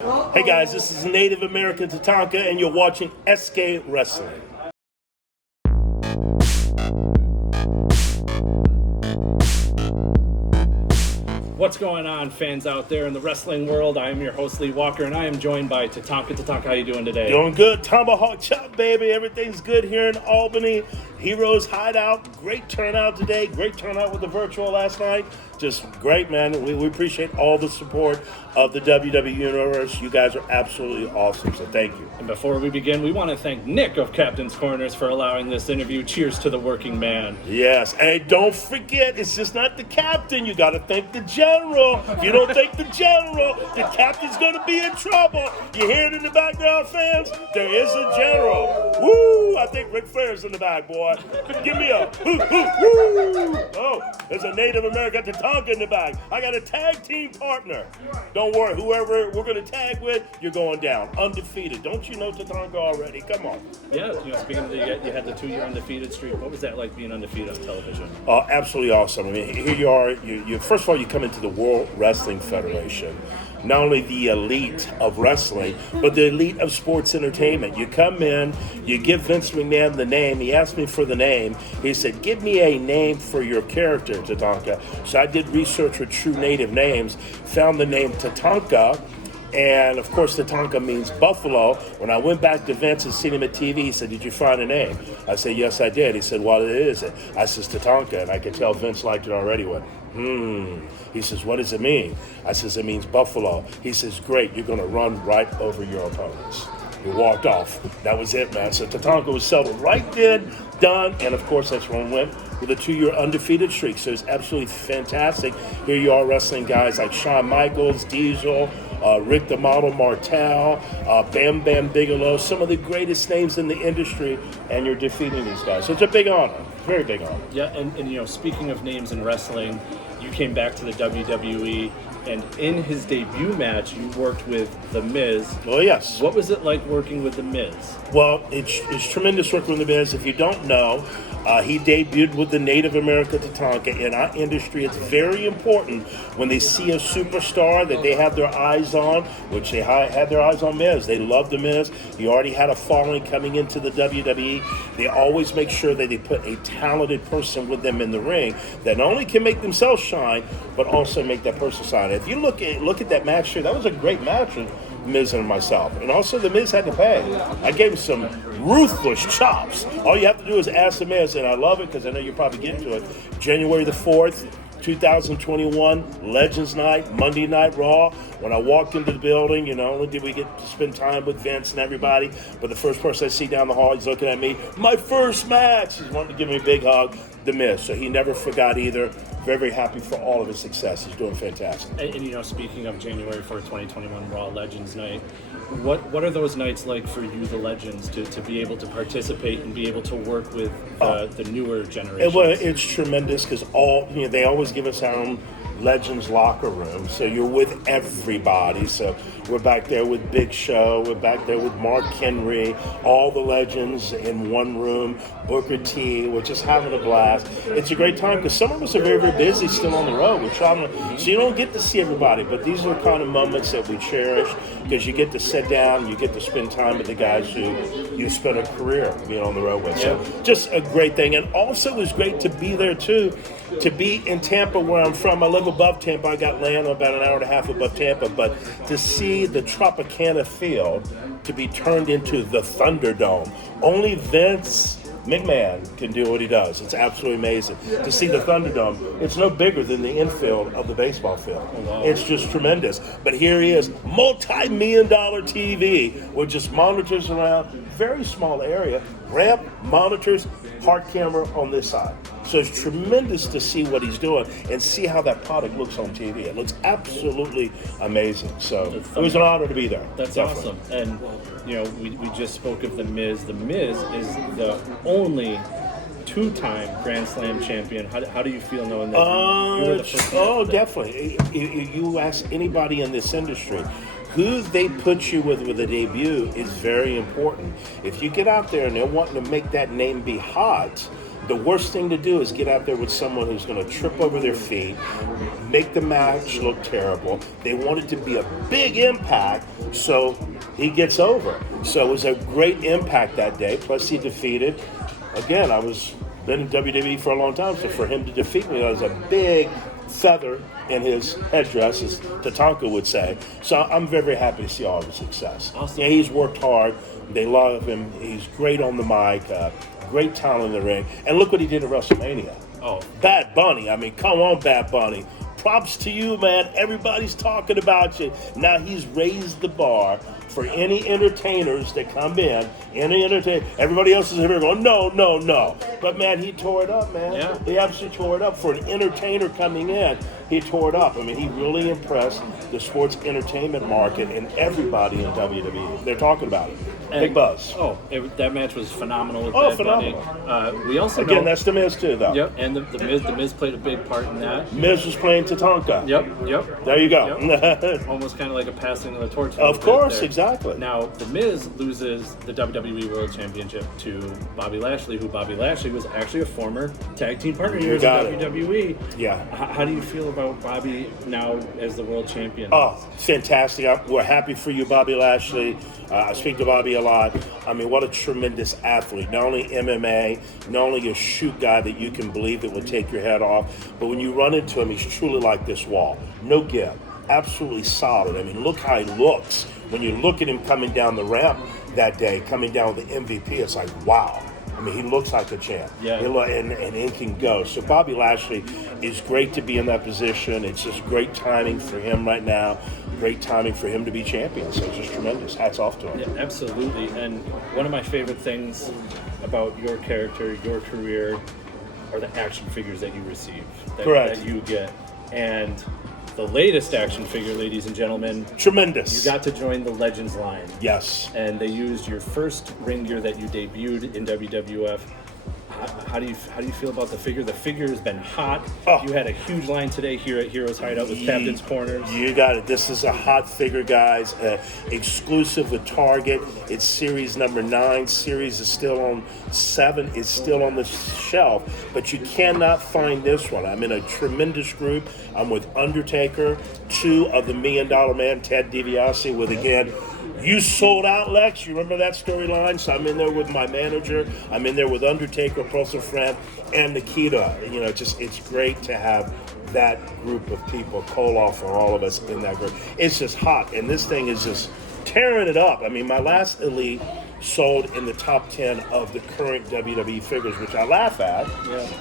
Hey guys, this is Native American Tatanka, and you're watching SK Wrestling. What's going on, fans out there in the wrestling world? I am your host, Lee Walker, and I am joined by Tatanka. Tatanka, how you doing today? Doing good. Tomahawk chop, baby. Everything's good here in Albany. Heroes Hideout. Great turnout today. Great turnout with the virtual last night. Just great, man. We appreciate all the support of the WWE Universe. You guys are absolutely awesome, so thank you. And before we begin, we want to thank Nick of Captain's Corners for allowing this interview. Cheers to the working man. Yes, and don't forget, it's just not the captain. You got to thank the general. If you don't thank the general, the captain's going to be in trouble. You hear it in the background, fans? There is a general. Woo! I think Ric Flair's in the back, boy. Give me a woo, woo, woo. Oh, there's a Native American Tatanka in the back. I got a tag team partner. Don't worry, whoever we're going to tag with, you're going down. Undefeated. Don't you know Tatanka already? Come on. Yeah, speaking of you had the 2-year undefeated streak. What was that like being undefeated on television? Absolutely awesome. I mean, here you are. You first of all, you come into the World Wrestling Federation. Not only the elite of wrestling, but the elite of sports entertainment. You come in, you give Vince McMahon the name. He asked me for the name. He said, give me a name for your character, Tatanka. So I did research with true native names, found the name Tatanka. And, of course, Tatanka means buffalo. When I went back to Vince and seen him at TV, he said, did you find a name? I said, yes, I did. He said, what is it? I said, Tatanka. And I could tell Vince liked it already. Went, He says, what does it mean? I says, it means buffalo. He says, great, you're going to run right over your opponents. He walked off. That was it, man. So Tatanka was settled right then, done. And, of course, that's when we went with a 2-year undefeated streak. So it's absolutely fantastic. Here you are wrestling guys like Shawn Michaels, Diesel, Rick the Model Martel, Bam Bam Bigelow, some of the greatest names in the industry, and you're defeating these guys. So it's a big honor, very big honor. Yeah, and speaking of names in wrestling, you came back to the WWE, and in his debut match, you worked with The Miz. Oh, yes. What was it like working with The Miz? Well, it's tremendous working with The Miz. If you don't know, he debuted with the Native American Tatanka. In our industry, it's very important when they see a superstar that they have their eyes on, which they had their eyes on Miz. They love The Miz. He already had a following coming into the WWE. They always make sure that they put a talented person with them in the ring that not only can make themselves shine, but also make that person shine. If you look at that match here, that was a great match with Miz and myself. And also The Miz had to pay. I gave him some ruthless chops. All you have to do is ask The Miz, and I love it because I know you're probably getting to it. January the 4th, 2021, Legends Night, Monday Night Raw. When I walked into the building, not only did we get to spend time with Vince and everybody, but the first person I see down the hall, he's looking at me, my first match. He's wanting to give me a big hug, The Miz. So he never forgot either. Very, very happy for all of his success. He's doing fantastic. And speaking of January 4th, 2021 Raw Legends Night, what are those nights like for you, the Legends, to be able to participate and be able to work with the newer generations? Well, it's tremendous because they always give us our own Legends locker room, so you're with everybody. So we're back there with Big Show, we're back there with Mark Henry, all the legends in one room, Booker T. We're just having a blast. It's a great time because some of us are very, very busy still on the road. We're traveling, so you don't get to see everybody, but these are the kind of moments that we cherish because you get to sit down, you get to spend time with the guys who you spent a career being on the road with. So just a great thing. And also it was great to be there too, to be in Tampa where I'm from. I live above Tampa. I got land about an hour and a half above Tampa, but to see the Tropicana field to be turned into the Thunderdome, only Vince McMahon can do what he does. It's absolutely amazing. To see the Thunderdome, it's no bigger than the infield of the baseball field. It's just tremendous. But here he is, multi-million-dollar TV with just monitors around, very small area, ramp, monitors, hard camera on this side. So it's tremendous to see what he's doing and see how that product looks on TV. It looks absolutely amazing. So it was an honor to be there. That's definitely awesome. And, we just spoke of The Miz. The Miz is the only 2-time Grand Slam champion. How do you feel knowing that you were the first? Definitely. You ask anybody in this industry, who they put you with a debut is very important. If you get out there and they're wanting to make that name be hot, the worst thing to do is get out there with someone who's going to trip over their feet, make the match look terrible. They want it to be a big impact, so he gets over. So it was a great impact that day. Plus, he defeated. Again, I was been in WWE for a long time, so for him to defeat me, that was a big feather in his headdress, as Tatanka would say. So I'm very, very happy to see all of his success. Awesome. Yeah, he's worked hard. They love him. He's great on the mic, great talent in the ring. And look what he did at WrestleMania. Oh, Bad Bunny. I mean, come on, Bad Bunny. Props to you, man. Everybody's talking about you. Now he's raised the bar for any entertainers that come in. Everybody else is here going, no, no, no. But, man, he tore it up, man. Yeah. He absolutely tore it up. For an entertainer coming in, he tore it up. I mean, he really impressed the sports entertainment market and everybody in WWE. They're talking about it. Big buzz. That match was phenomenal with Oh, Bad phenomenal. Bunny. We also Again, know, that's The Miz, too, though. Yep, and the Miz played a big part in that. Miz was playing Tatanka. Yep. There you go. Yep. Almost kind of like a passing of the torch. Of course, exactly. Now, The Miz loses the WWE World Championship to Bobby Lashley, who Bobby Lashley was actually a former tag team partner here in WWE. Yeah. How do you feel about Bobby now as the world champion? Oh, fantastic. We're happy for you, Bobby Lashley. I speak to Bobby a lot. I mean, what a tremendous athlete. Not only MMA, not only a shoot guy that you can believe that will take your head off, but when you run into him, he's truly like this wall. No give. Absolutely solid. I mean, look how he looks. When you look at him coming down the ramp that day, coming down with the MVP, it's like, wow. I mean, he looks like a champ. Yeah. And he can go. So Bobby Lashley is great to be in that position. It's just great timing for him right now. Great timing for him to be champion. So it's just tremendous. Hats off to him. Yeah, absolutely. And one of my favorite things about your character, your career, are the action figures that you receive. Correct. That you get. And the latest action figure, ladies and gentlemen, Tremendous. you got to join the Legends line. Yes. And they used your first ring gear that you debuted in WWF. How do you feel about the figure? The figure has been hot. Oh. You had a huge line today here at Heroes Hideout with Captain's Corners. You got it. This is a hot figure, guys. Exclusive with Target. It's series number 9. Series is still on 7. It's still on the shelf. But you cannot find this one. I'm in a tremendous group. I'm with Undertaker, 2 of the $1 Million Man, Ted DiBiase, with, again, you sold out, Lex. You remember that storyline? So I'm in there with my manager. I'm in there with Undertaker, personal friend, and Nikita. You know, it's great to have that group of people, Koloff and all of us in that group. It's just hot, and this thing is just tearing it up. I mean, my last Elite sold in the top 10 of the current WWE figures, which I laugh at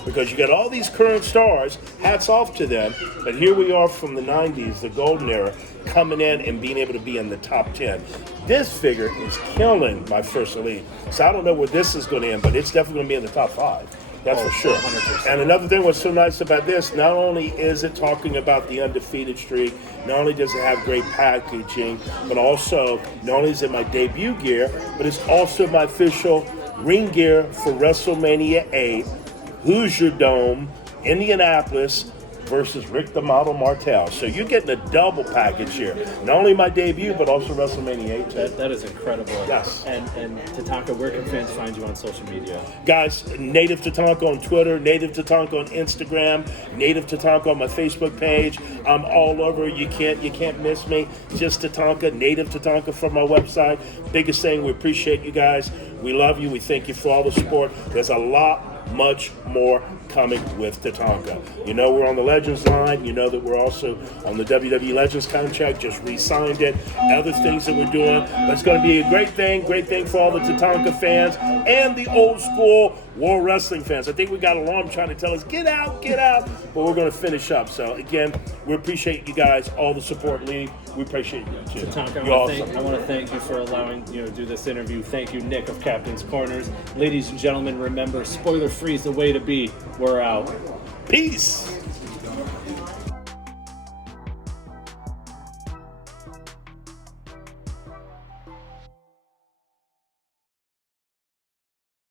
because you got all these current stars, hats off to them, but here we are from the 90s, the golden era, coming in and being able to be in the top 10. This figure is killing my first Elite. So I don't know where this is going to end, but it's definitely going to be in the top 5. That's for sure. 100%. And another thing what's so nice about this, not only is it talking about the undefeated streak, not only does it have great packaging, but also, not only is it my debut gear, but it's also my official ring gear for WrestleMania 8, Hoosier Dome, Indianapolis, versus Rick the Model Martel. So you're getting a double package here. Not only my debut, but also WrestleMania 8 too. That is incredible. Yes. And Tatanka, where can fans find you on social media? Guys, Native Tatanka on Twitter, Native Tatanka on Instagram, Native Tatanka on my Facebook page. I'm all over. You can't miss me. Just Tatanka, Native Tatanka from my website. Biggest thing, we appreciate you guys. We love you. We thank you for all the support. There's a much more coming with Tatanka. You know we're on the Legends line. You know that we're also on the WWE Legends contract. Just re-signed it. Other things that we're doing. But it's going to be a great thing for all the Tatanka fans and the old school World Wrestling fans. I think we got an alarm trying to tell us, get out. But we're going to finish up. So again, we appreciate you guys, all the support, Lee. We appreciate you too. Tatanka, You're I want to thank you for allowing to do this interview. Thank you, Nick of Captain's Corners. Ladies and gentlemen, remember, spoiler free is the way to be. We're out. Peace.